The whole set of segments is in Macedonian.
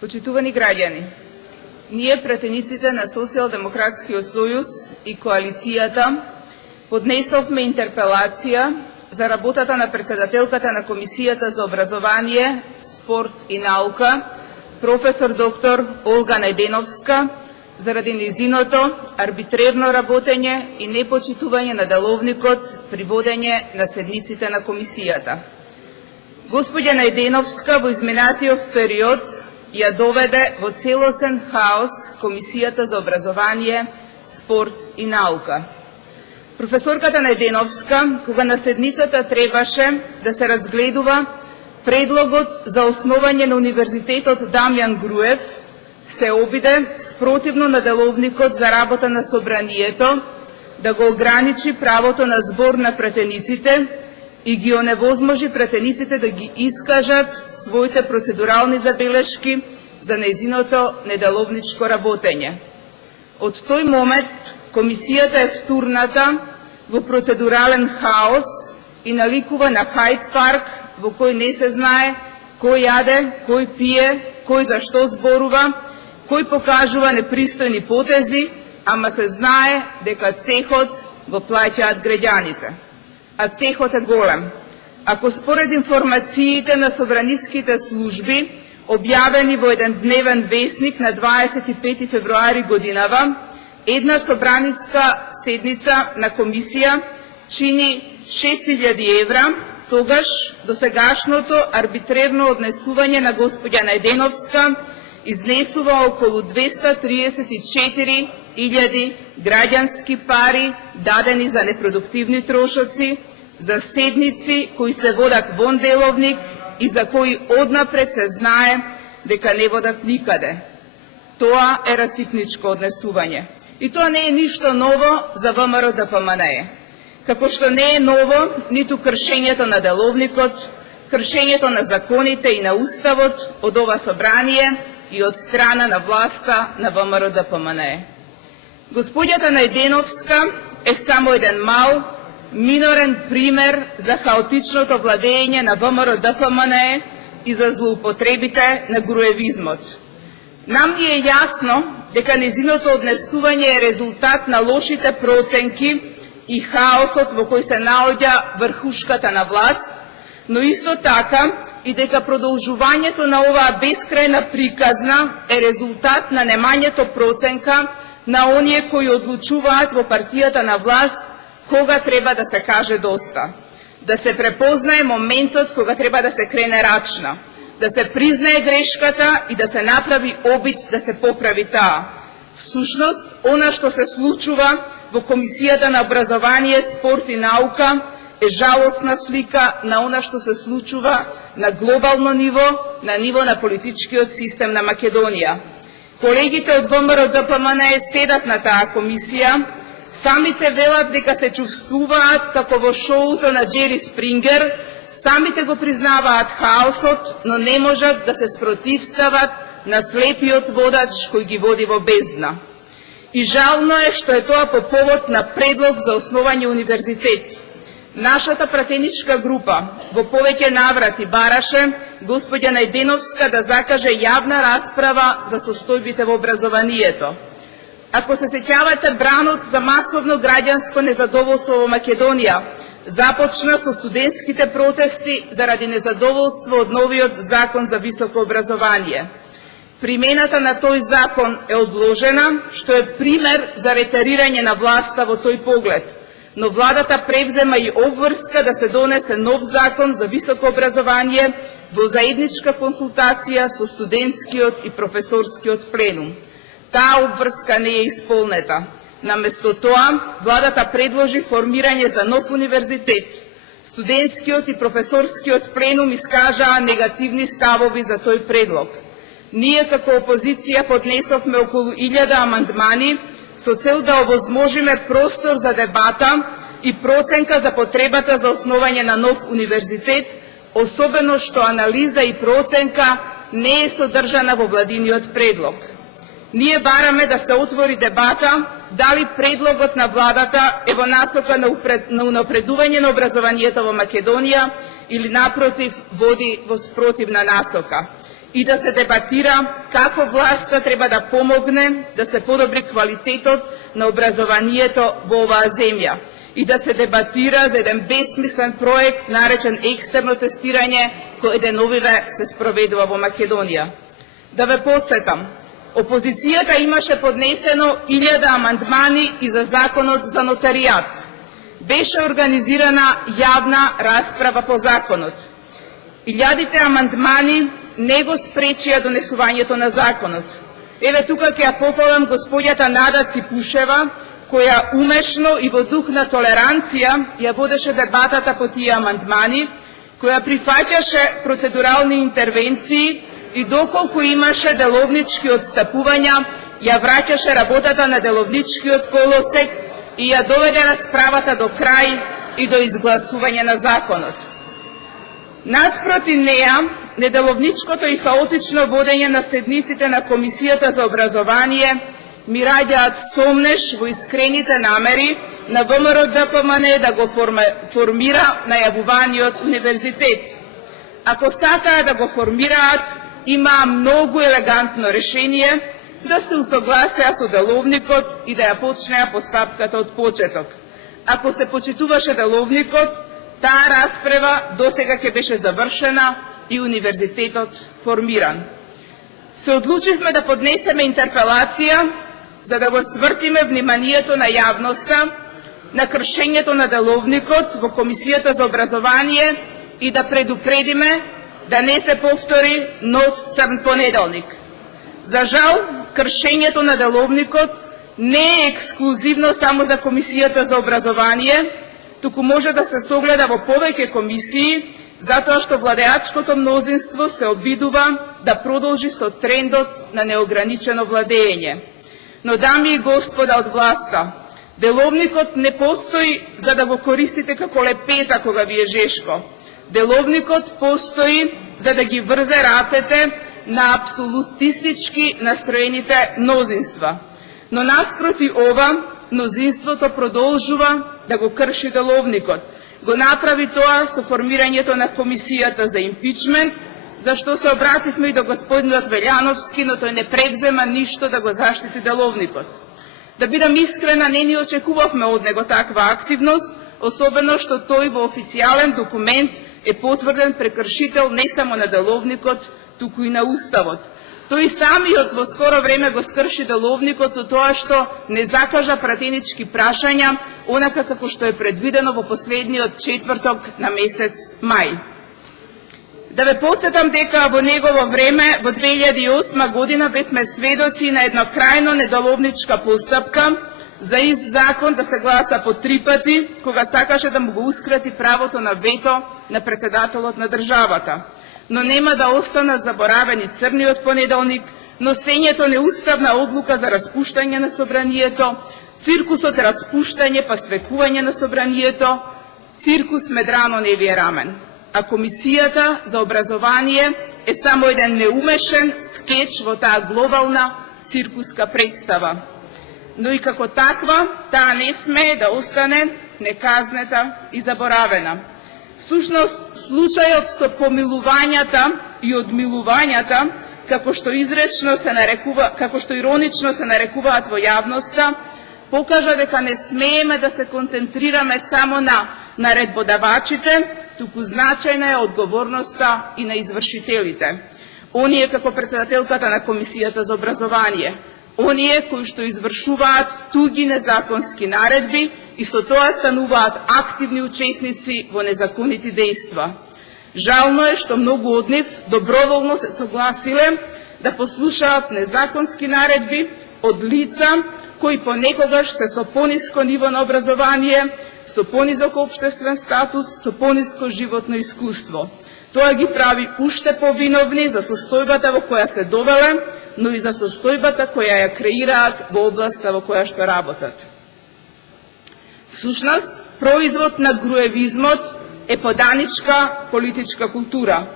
Почитувани граѓани, ние, пратениците на Социјалдемократскиот сојуз и коалицијата, поднесовме интерпелација за работата на председателката на Комисијата за образование, спорт и наука, професор доктор Олга Најденовска, заради нејзиното арбитрерно работење и непочитување на деловникот при водење на седниците на Комисијата. Господја Најденовска во изминатиот период ја доведе во целосен хаос Комисијата за образование, спорт и наука. Професорката Најденовска, кога на седницата требаше да се разгледува предлогот за основање на Универзитетот Дамјан Груев, се обиде спротивно на деловникот за работа на собранието да го ограничи правото на збор на пратениците и ги оневозможи пратениците да ги искажат своите процедурални забелешки за нејзиното неделовничко работење. Од тој момент Комисијата е втурната во процедурален хаос и наликува на Хајд парк во кој не се знае кој јаде, кој пие, кој за што зборува, кој покажува непристојни потези, ама се знае дека цехот го плаќаат граѓаните. А цехот е голем. Ако според информациите на собраниските служби, објавени во еден дневен весник на 25 февруари годинава, една собраниска седница на комисија чини 6000 евра, тогаш досегашното арбитрерно однесување на господја Најденовска изнесува околу 234.000 граѓански пари дадени за непродуктивни трошоци, за седници кои се водат вон деловник и за кои однапред се знае дека не водат никаде. Тоа е расипничко однесување. И тоа не е ништо ново за ВМРО-ДПМНЕ. Како што не е ново ниту кршењето на деловникот, кршењето на законите и на уставот од ова собрание и од страна на власта на ВМРО-ДПМНЕ. Господјата Најденовска е само еден мал, минорен пример за хаотичното владење на ВМРО-ДПМНЕ и за злоупотребите на груевизмот. Нам ни е јасно дека нејзиното однесување е резултат на лошите проценки и хаосот во кој се наоѓа врхушката на власт, но исто така и дека продолжувањето на оваа бескрајна приказна е резултат на немањето проценка на оние кои одлучуваат во партијата на власт кога треба да се каже доста, да се препознае моментот кога треба да се крене рачна, да се признае грешката и да се направи обид да се поправи таа. Всушност, она што се случува во Комисијата на образование, спорт и наука е жалосна слика на она што се случува на глобално ниво, на ниво на политичкиот систем на Македонија. Колегите од ВМРО-ДПМНЕ седат на таа комисија, самите велат дека се чувствуваат како во шоуто на Джери Спрингер, самите го признаваат хаосот, но не можат да се спротивстават на слепиот водач кој ги води во бездна. И жално е што е тоа по повод на предлог за основање универзитет. Нашата пратеничка група во повеќе наврати бараше господја Најденовска да закаже јавна расправа за состојбите во образованието. Ако се сеќавате, бранот за масовно граѓанско незадоволство во Македонија започна со студентските протести заради незадоволство од новиот закон за високо образование. Примената на тој закон е одложена, што е пример за ретарирање на власта во тој поглед, но владата превзема и обврска да се донесе нов закон за високо образование во заедничка консултација со студентскиот и професорскиот пленум. Таа обврска не е исполнета. Наместо тоа, владата предложи формирање за нов универзитет. Студентскиот и професорскиот пленум искажаа негативни ставови за тој предлог. Ние како опозиција поднесовме околу 1000 амандмани со цел да овозможиме простор за дебата и проценка за потребата за основање на нов универзитет, особено што анализа и проценка не е содржана во владиниот предлог. Ние бараме да се отвори дебата дали предлогот на владата е во насока на унапредување на образованието во Македонија или напротив води во спротивна насока. и да се дебатира како власта треба да помогне да се подобри квалитетот на образованието во оваа земја и да се дебатира за еден безсмислен проект наречен екстерно тестирање кој деновиве се спроведува во Македонија. Да ве подсетам, опозицијата имаше поднесено 1000 амандмани и за законот за нотаријат. Беше организирана јавна расправа по законот. Илјадите амандмани не го спречија донесувањето на законот. Еве тука ќе ја пофалам господјата Нада Ципушева, која умешно и во дух на толеранција ја водеше дебатата по тие амандмани, која прифаќаше процедурални интервенции и доколку имаше деловнички отстапувања, ја враќаше работата на деловничкиот колосек и ја доведе расправата до крај и до изгласување на законот. Наспроти неа, неделовничкото и хаотично водење на седниците на Комисијата за образование ми раѓаат сомнеш во искрените намери на ВМРО-ДПМН да го формира најавуваниот универзитет. Ако сакаат да го формираат, имаа многу елегантно решение да се усогласеа со деловникот и да ја почнеа постапката од почеток. Ако се почитуваше деловникот, таа расправа досега ќе беше завршена и универзитетот формиран. Се одлучивме да поднесеме интерпелација за да го свртиме вниманието на јавноста на кршењето на деловникот во Комисијата за образование и да предупредиме да не се повтори нов црн понеделник. За жал, кршењето на деловникот не е ексклузивно само за Комисијата за образование, туку може да се согледа во повеќе комисии, затоа што владеачкото мнозинство се обидува да продолжи со трендот на неограничено владење. Но, дами и господа од власта, деловникот не постои за да го користите како лепеза кога ви е жешко. Деловникот постои за да ги врзе рацете на абсолютистички настроените мнозинства. Но наспроти ова, мнозинството продолжува да го крши деловникот. Го направи тоа со формирањето на Комисијата за импичмент, зашто се обративме и до господинот Велјановски, но тој не превзема ништо да го заштити деловникот. Да бидам искрена, не ни очекувавме од него таква активност, особено што тој во официјален документ е потврден прекршител не само на деловникот, туку и на Уставот. Тој самиот во скоро време го скрши деловникот со тоа што не закажа пратенички прашања, онака како што е предвидено во последниот четврток на месец мај. Да ве подсетам дека во негово време, во 2008 година, бевме сведоци на една крајно недоловничка постапка за ист закон да се гласа по 3 пати, кога сакаше да му го ускрати правото на вето на председателот на државата. Но нема да останат заборавени црниот понеделник, носењето неуставна одлука за распуштање на собранието, циркусот распуштање па свекување на собранието, циркус Медрано не ви е рамен. А Комисијата за образование е само еден неумешен скеч во таа глобална циркуска представа. Но и како таква, таа не смее да остане неказнета и заборавена. Всушност, случајот со помилувањата и одмилувањата, како што иронично се нарекуваат во јавноста, покажа дека не смееме да се концентрираме само на наредбодавачите, туку значајна е одговорноста и на извршителите. Оние како председателката на Комисијата за образование, оние кои што извршуваат туги незаконски наредби и со тоа стануваат активни учесници во незаконити дејства. Жално е што многу од нив доброволно се согласиле да послушаат незаконски наредби од лица кои понекогаш се со пониско ниво на образование, со понизок општествен статус, со пониско животно искуство. Тоа ги прави уште повиновни за состојбата во која се довеле, но и за состојбата која ја креираат во областа во која што работат. Всушност, производ на груевизмот е поданичка политичка култура.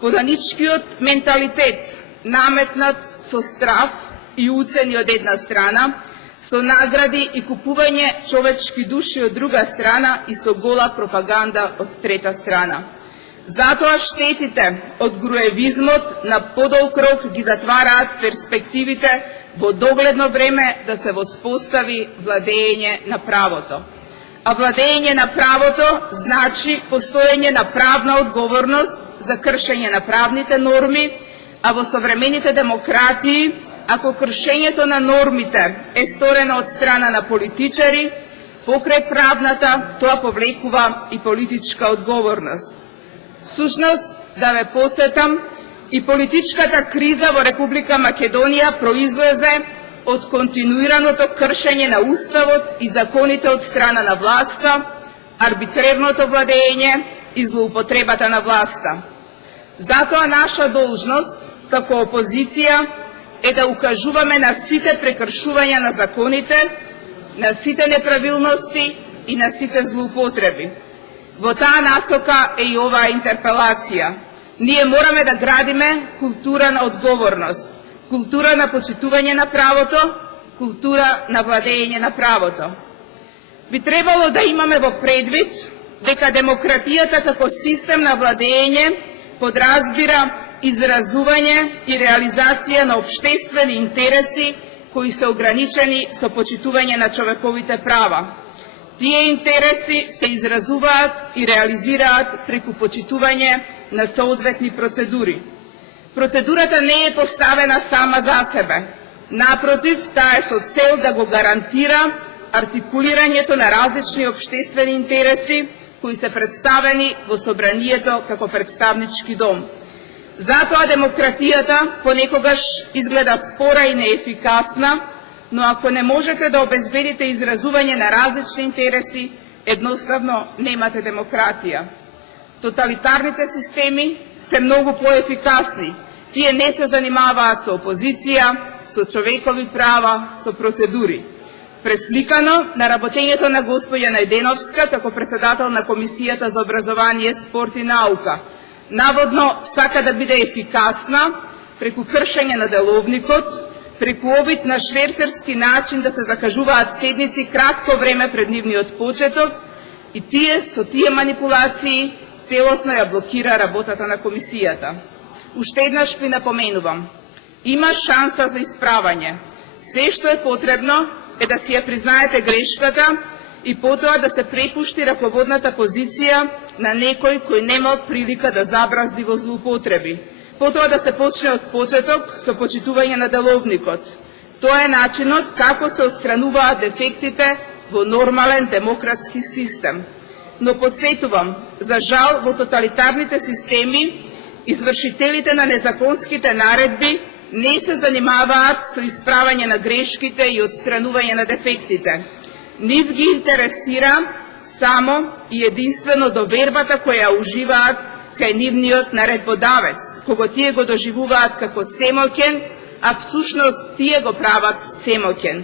Поданичкиот менталитет, наметнат со страв и уцени од една страна, со награди и купување човечки души од друга страна и со гола пропаганда од трета страна. Затоа штетите од груевизмот на подолг рок ги затвараат перспективите во догледно време да се воспостави владење на правото. А владење на правото значи постоење на правна одговорност за кршење на правните норми, а во современите демократии, ако кршењето на нормите е сторено од страна на политичари, покрај правната, тоа повлекува и политичка одговорност. Всушност, да ве подсетам, и политичката криза во Република Македонија произлезе од континуираното кршење на Уставот и законите од страна на власта, арбитрерното владење и злоупотребата на власта. Затоа наша должност, како опозиција, е да укажуваме на сите прекршувања на законите, на сите неправилности и на сите злоупотреби. Во таа насока е и оваа интерпелација. Ние мораме да градиме култура на одговорност, култура на почитување на правото, култура на владење на правото. Би требало да имаме во предвид дека демократијата како систем на владење подразбира изразување и реализација на општествени интереси кои се ограничени со почитување на човековите права. Тие интереси се изразуваат и реализираат преку почитување на соодветни процедури. Процедурата не е поставена сама за себе. Напротив, таа е со цел да го гарантира артикулирањето на различни општествени интереси кои се представени во собранието како представнички дом. Затоа демократијата понекогаш изгледа спора и неефикасна, но ако не можете да обезбедите изразување на различни интереси, едноставно немате демократија. Тоталитарните системи се многу поефикасни. Тие не се занимаваат со опозиција, со човекови права, со процедури. Пресликано на работењето на госпоѓа Најденовска како председател на Комисијата за образование, спорт и наука. Наводно сака да биде ефикасна преку кршење на деловникот, преку обид на шверцерски начин да се закажуваат седници кратко време пред нивниот почеток и со тие манипулации целосно ја блокира работата на комисијата. Уште еднаш ви напоменувам, има шанса за исправање. Се што е потребно е да си ја признаете грешката и потоа да се препушти раководната позиција на некој кој немал прилика да забразди во злоупотреби. Потоа да се почне од почеток со почитување на деловникот. Тоа е начинот како се отстрануваат дефектите во нормален демократски систем. Но подсетувам, за жал во тоталитарните системи, извршителите на незаконските наредби не се занимаваат со исправање на грешките и отстранување на дефектите. Нив ги интересира само и единствено довербата која уживаат кај нивниот наредбодавец, кого тие го доживуваат како семоќен, а всушност тие го прават семоќен.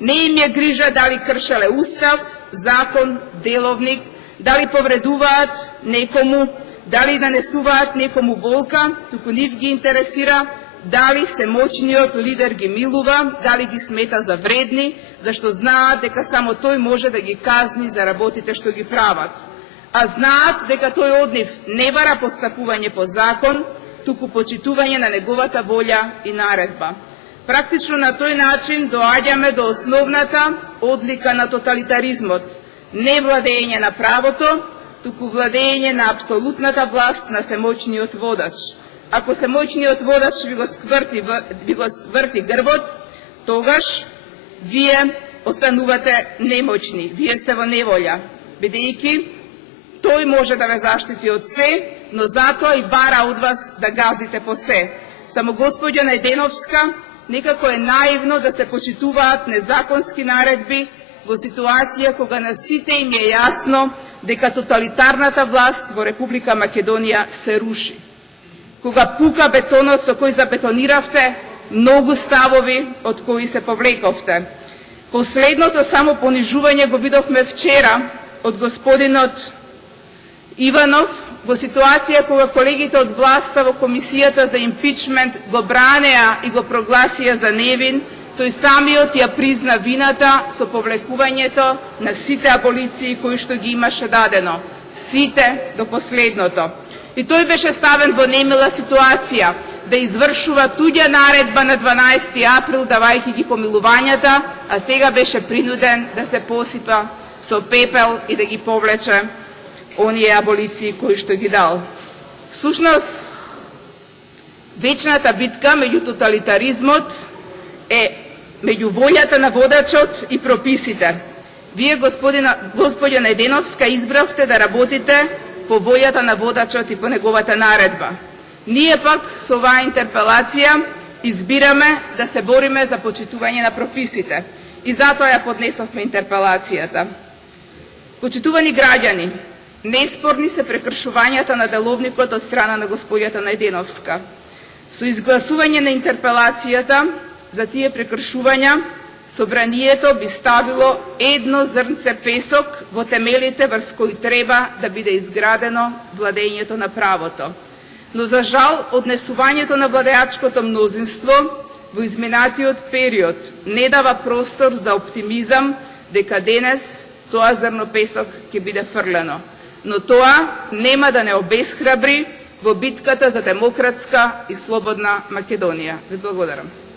Не им е грижа дали кршеле устав, закон, деловник, дали повредуваат некому, дали нанесуваат некому болка, туку нив ги интересира дали семоќниот лидер ги милува, дали ги смета за вредни, зашто знаат дека само тој може да ги казни за работите што ги прават. А знаат дека тој од нив не бара постапување по закон, туку почитување на неговата волја и наредба. Практично на тој начин доаѓаме до основната одлика на тоталитаризмот. Не владење на правото, туку владење на апсолутната власт на семоќниот водач. Ако семоќниот водач ви го скврти грбот, тогаш вие останувате немоćни, вие сте во неволја, бидејќи тој може да ве заштити од се, но затоа и бара од вас да газите по се. Само госпоѓа Најденовска некако е наивно да се почитуваат незаконски наредби во ситуација кога на сите им е јасно дека тоталитарната власт во Република Македонија се руши. Кога пука бетонот со кој забетониравте многу ставови од кои се повлековте. Последното само понижување го видовме вчера од господинот Иванов во ситуација кога колегите од власта во комисијата за импичмент го бранеа и го прогласија за невин, тој самиот ја призна вината со повлекувањето на сите аболиции кои што ги имаше дадено. Сите до последното. И тој беше ставен во немила ситуација да извршува туѓа наредба на 12 април, давајќи ги помилувањата, а сега беше принуден да се посипа со пепел и да ги повлече оние аболиции кои што ги дал. Всушност, вечната битка меѓу тоталитаризмот е меѓу волјата на водачот и прописите. Вие, господјо Најденовска, избравте да работите по волјата на водачот и по неговата наредба. Ние пак со оваа интерпелација избираме да се бориме за почитување на прописите и затоа ја поднесовме интерпелацијата. Почитувани граѓани, неспорни се прекршувањата на деловникот од страна на господјата Најденовска. Со изгласување на интерпелацијата за тие прекршувања, Собранието би ставило едно зрнце песок во темелите врз кои треба да биде изградено владењето на правото. Но за жал, однесувањето на владеачкото мнозинство во изминатиот период не дава простор за оптимизам дека денес тоа зрно песок ќе биде фрлено. Но тоа нема да не обесхрабри во битката за демократска и слободна Македонија. Ви благодарам.